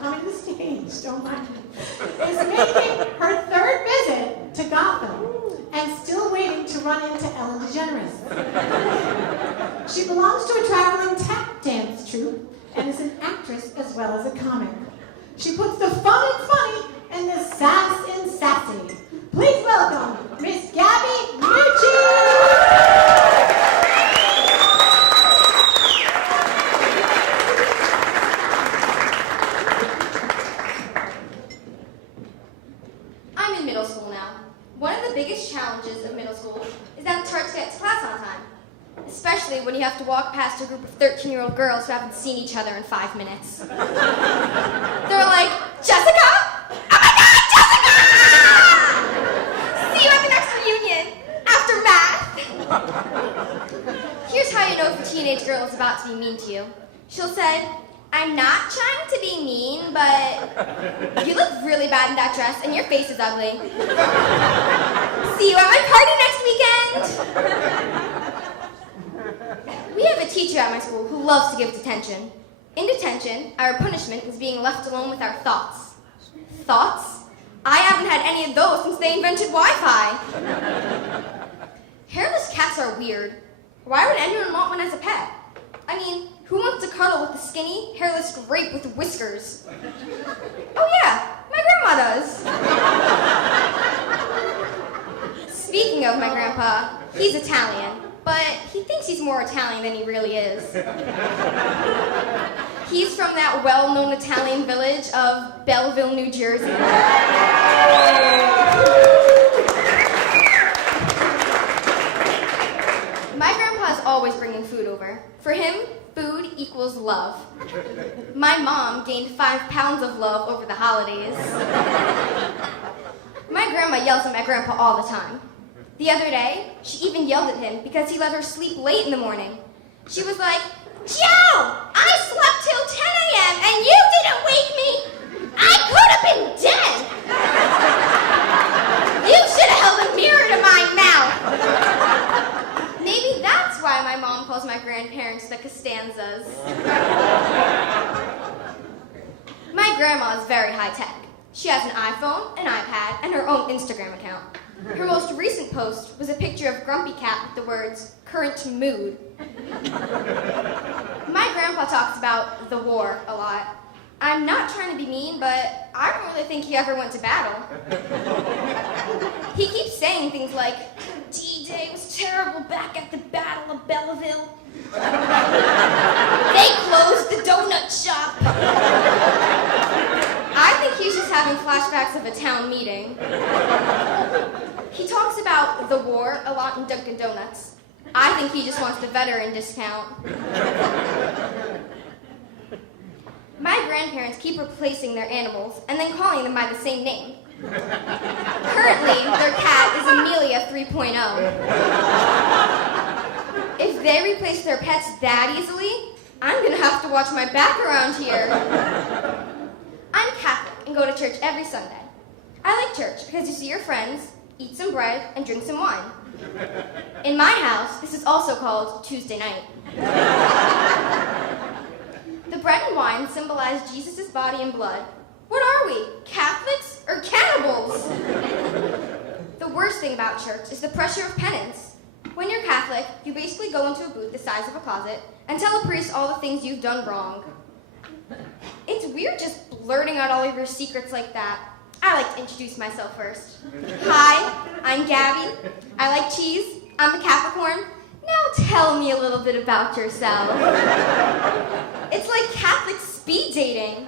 coming to the stage, don't mind me, is making her third visit to Gotham and still waiting to run into Ellen DeGeneres. She belongs to a traveling tap dance troupe and is an actress as well as a comic. She puts the fun in funny and the sass in sassy. Please welcome Miss Gabbi Nucci! I'm in middle school now. One of the biggest challenges of middle school is that it's hard to get to class on time. Especially when you have to walk past a group of 13-year-old girls who haven't seen each other in 5 minutes. They're like, Jessica? Oh my God, Jessica! See you at the next reunion, after math. Here's how you know if a teenage girl is about to be mean to you. She'll say, I'm not trying to be mean, but you look really bad in that dress and your face is ugly. See you at my party next weekend. We have a teacher at my school who loves to give detention. In detention, our punishment is being left alone with our thoughts. Thoughts? I haven't had any of those since they invented Wi-Fi. Hairless cats are weird. Why would anyone want one as a pet? I mean, who wants to cuddle with a skinny, hairless grape with whiskers? Oh yeah, my grandma does. Speaking of my grandpa, he's Italian. But he thinks he's more Italian than he really is. He's from that well-known Italian village of Belleville, New Jersey. My grandpa's always bringing food over. For him, food equals love. My mom gained 5 pounds of love over the holidays. My grandma yells at my grandpa all the time. The other day, she even yelled at him because he let her sleep late in the morning. She was like, Joe, I slept till 10 a.m. and you didn't wake me. I could have been dead. You should have held a mirror to my mouth. Maybe that's why my mom calls my grandparents the Costanzas. My grandma is very high-tech. She has an iPhone, an iPad, and her own Instagram account. Her most recent post was a picture of Grumpy Cat with the words, current mood. My grandpa talks about the war a lot. I'm not trying to be mean, but I don't really think he ever went to battle. He keeps saying things like, D-Day was terrible back at the Battle of Belleville. They closed the donut shop. I think he's just having flashbacks of a town meeting. He talks about the war a lot in Dunkin' Donuts. I think he just wants the veteran discount. My grandparents keep replacing their animals and then calling them by the same name. Currently, their cat is Amelia 3.0. If they replace their pets that easily, I'm gonna have to watch my back around here. I'm Catholic and go to church every Sunday. I like church because you see your friends, eat some bread, and drink some wine. In my house, this is also called Tuesday night. The bread and wine symbolize Jesus' body and blood. What are we, Catholics or cannibals? The worst thing about church is the pressure of penance. When you're Catholic, you basically go into a booth the size of a closet and tell a priest all the things you've done wrong. It's weird just blurting out all of your secrets like that. I like to introduce myself first. Hi, I'm Gabbi. I like cheese. I'm a Capricorn. Now tell me a little bit about yourself. It's like Catholic speed dating.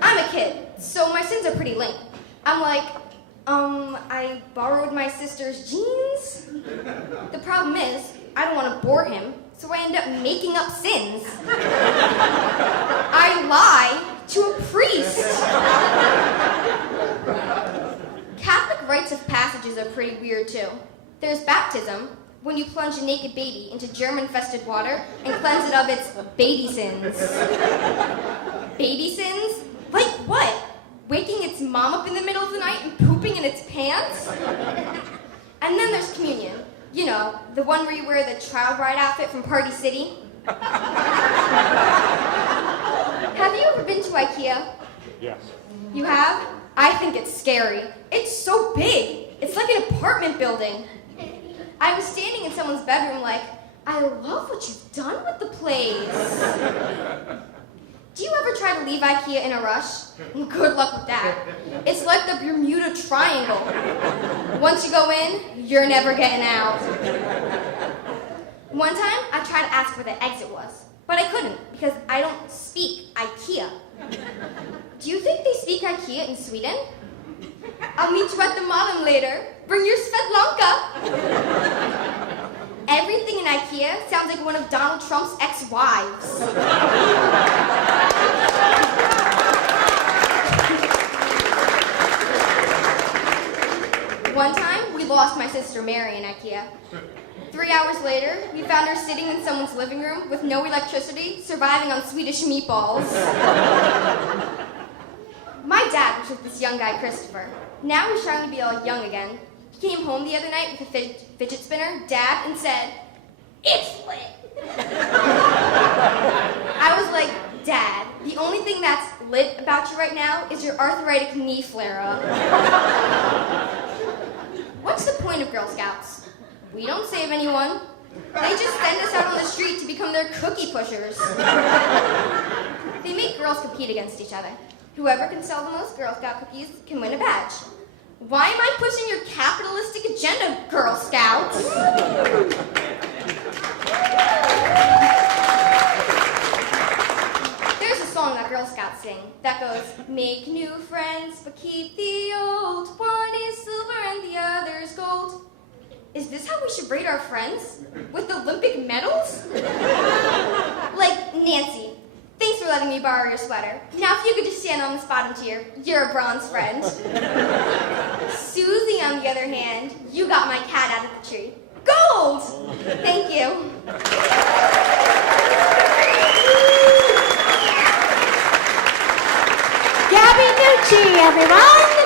I'm a kid, so my sins are pretty lame. I'm like, I borrowed my sister's jeans. The problem is, I don't want to bore him, so I end up making up sins. I lie to a priest. Catholic rites of passages are pretty weird too. There's baptism, when you plunge a naked baby into germ-infested water and cleanse it of its baby sins. Baby sins? Like what? Waking its mom up in the middle of the night and pooping in its pants? And then there's communion. You know, the one where you wear the trial bride outfit from Party City. Have you ever been to to IKEA? Yes. You have? I think it's scary. It's so big. It's like an apartment building. I was standing in someone's bedroom like, I love what you've done with the place. Do you ever try to leave IKEA in a rush? Good luck with that. It's like the Bermuda Triangle. Once you go in, you're never getting out. One time, I tried to ask where the exit was, but I couldn't because I don't speak IKEA. Do you think they speak IKEA in Sweden? I'll meet you at the Malm later. Bring your Svetlanka. Everything in IKEA sounds like one of Donald Trump's ex-wives. One time, we lost my sister Mary in IKEA. 3 hours later, we found her sitting in someone's living room with no electricity, surviving on Swedish meatballs. My dad was with this young guy, Christopher. Now he's trying to be all young again. He came home the other night with a fidget spinner, Dad, and said, "It's lit." I was like, Dad, the only thing that's lit about you right now is your arthritic knee flare-up. What's the point of Girl Scouts? We don't save anyone. They just send us out on the street to become their cookie pushers. They make girls compete against each other. Whoever can sell the most Girl Scout cookies can win a badge. Why am I pushing your capitalistic agenda, Girl Scouts? There's a song that Girl Scouts sing that goes, make new friends, but keep the old. One is silver and the other's gold. Is this how we should rate our friends? With Olympic medals? Like, Nancy, thanks for letting me borrow your sweater. Now if you could just stand on the spot and cheer, you're a bronze friend. Susie, on the other hand, you got my cat out of the tree. Gold! Thank you. Gabbi Nucci, everyone!